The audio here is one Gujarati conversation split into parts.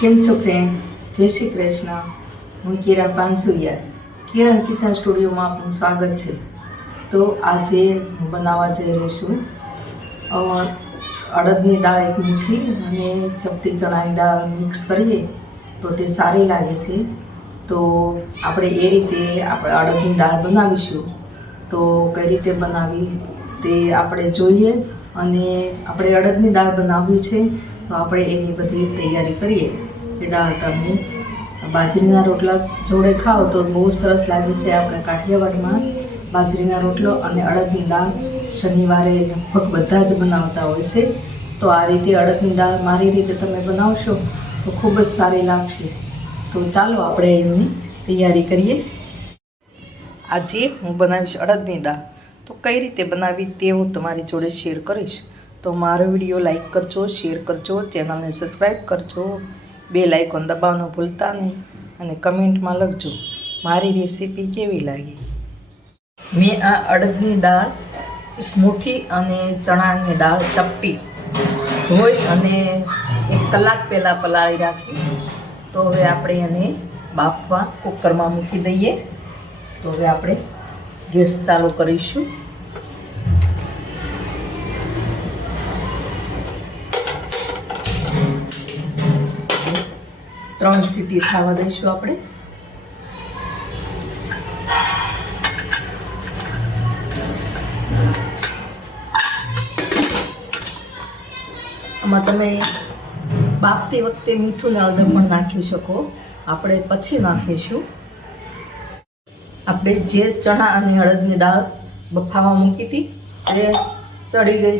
કેમ છો ફ્રેન્ડ જય શ્રી કૃષ્ણ હું કિરણ પાનસુરિયા કિરણ કિચન સ્ટુડિયોમાં આપનું સ્વાગત છે. તો આજે હું બનાવવા જઈ રહી છું. અડદની દાળ એક મુઠ્ઠી અને ચપટી ચણાની દાળ મિક્સ કરીએ તો તે સારી લાગે છે. તો આપણે એ રીતે આપણે અડદની દાળ બનાવીશું. તો કઈ રીતે બનાવી તે આપણે જોઈએ અને આપણે અડદની દાળ બનાવવી છે તો આપણે એની બધી તૈયારી કરીએ. એ હતા હું બાજરીના રોટલા જોડે ખાઓ તો બહુ સરસ લાગે છે આપણે કાઠિયાવાડમાં બાજરીના રોટલો અને અડદની દાળ શનિવારે લગભગ બધા જ બનાવતા હોય છે. તો આ રીતે અડદની દાળ મારી રીતે તમે બનાવશો તો ખૂબ જ સારી લાગશે. તો ચાલો આપણે એની તૈયારી કરીએ. આજે હું બનાવીશ અડદની દાળ. તો કઈ રીતે બનાવી તે હું તમારી જોડે શેર કરીશ. તો મારો વીડિયો લાઇક કરજો, શેર કરજો, ચેનલને સબસ્ક્રાઈબ કરજો. બે લાઇકોન દબાવવાનું ભૂલતા નહીં અને કમેન્ટમાં લખજો, મારી રેસીપી કેવી લાગી? મેં આ અડદની દાળ, એક મુઠ્ઠી અને ચણાની દાળ ચપટી ધોઈ અને એક કલાક પહેલાં પલાળી રાખી. તો હવે આપણે એને બાફવા કુકરમાં મૂકી દઈએ. તો હવે આપણે ગેસ ચાલુ કરીશું. ત્રણ સીટી થવા દઈશું આપણે. આમાં તમે બાફતી વખતે મીઠું હળદર પણ નાખી શકો. આપણે પછી નાખીશું. આપણે જે ચણા અને હળદની દાળ બફાવા મૂકી હતી, તે ચડી ગઈ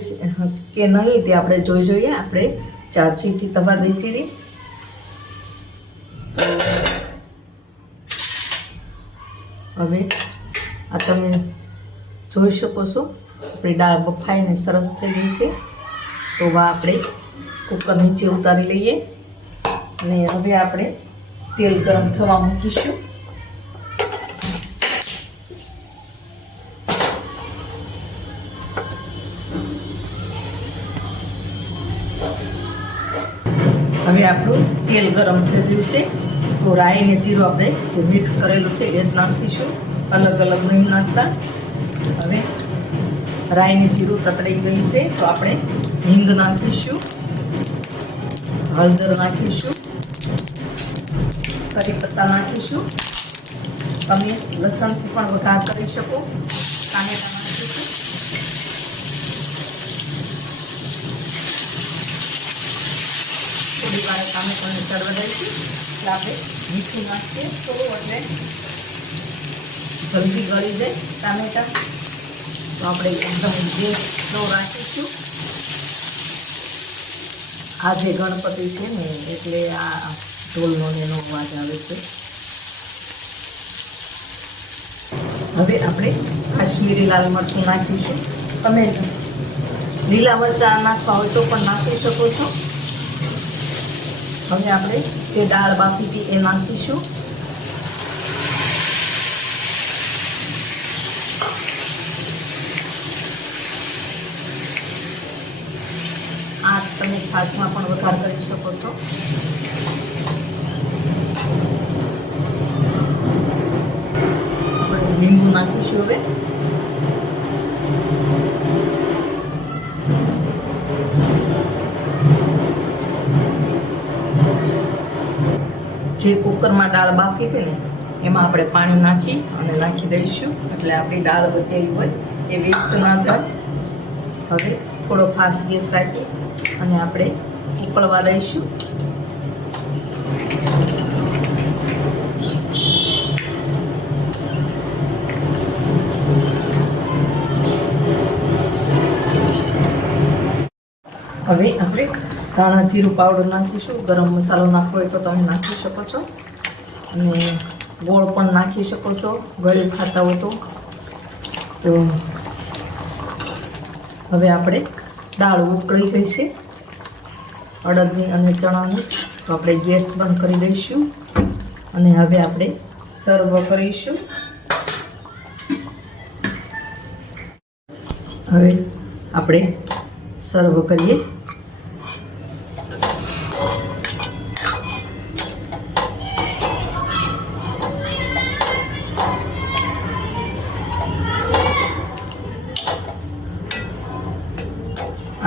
કે નહીં તે આપણે જોઈ જોઈએ. આપણે ચાર સીટી તવા દીધી. હતી હવે આ તમે જોઈ શકો છો. આપણી દાળ બફાઈને સરસ થઈ ગઈ છે. તો વા આપણે કુકર નીચે ઉતારી લઈએ. અને હવે આપણે તેલ ગરમ થવા મૂકીશું. હવે આપણું તેલ ગરમ થઈ ગયું છે. તો રાઈ ને જીરું આપણે જે મિક્સ કરેલું છે એ જ નાખીશું. અલગ અલગ નહીં નાખતા. હવે રાઈ ને જીરું તતરાઈ ગયું છે તો આપણે હિંગ નાખીશું. હળદર નાખીશું. કરી પત્તા નાખીશું. તમે લસણથી પણ વઘાર કરી શકો. ટામેટા વાર ટામેટાને દઈશું એટલે આપણે મીઠું નાખીએ થોડું એટલે જલ્દી ગળી જાય ટામેટા. તો આપણે એકદમ ગેસ સ્લો રાખીશું. આજે ગણપતિ છે ને, એટલે આ ઢોલનો એનો અવાજ આવે છે. હવે આપણે કાશ્મીરી લાલ મરચું નાખીશું. તમે લીલા મરચાં નાખવા હોય તો પણ નાખી શકો છો. હવે આપણે જે દાળ બાફી હતી એ નાખીશું. આ તમે છાશમાં પણ વઘાર કરી શકો છો. લીંબુ નાખીશું હવે. જે કુકરમાં દાળ બાફી હતી ને, એમાં આપણે પાણી નાખી અને નાખી દઈશું. એટલે આપણી દાળ બચેલી હોય એ વેસ્ટ ના જાય. હવે થોડો ફાસ્ટ ગેસ રાખી અને આપણે ઉકળવા દઈશું. હવે આપણે ધાણા જીરું પાવડર નાખીશું, ગરમ મસાલો નાખવો હોય તો તમે નાખી શકો છો. અને ગોળ પણ નાખી શકો છો, ગળ્યું ખાતા હો તો. તો હવે આપણે દાળ ઉકળી ગઈ છે. અડદની અને ચણાની. તો આપણે ગેસ બંધ કરી દઈશું. અને હવે આપણે સર્વ કરીશું. હવે આપણે સર્વ કરીએ.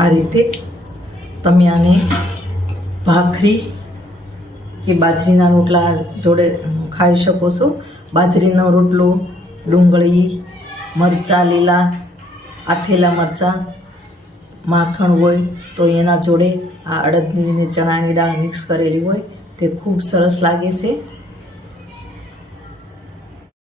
આ રીતે તમે આને ભાખરી કે બાજરીના રોટલા જોડે ખાઈ શકો છો. બાજરીનો રોટલો, ડુંગળી, મરચાં, લીલા, આથેલા મરચાં, માખણ હોય તો એના જોડે આ અડદની ચણાની દાળ મિક્સ કરેલી હોય તે ખૂબ સરસ લાગે છે.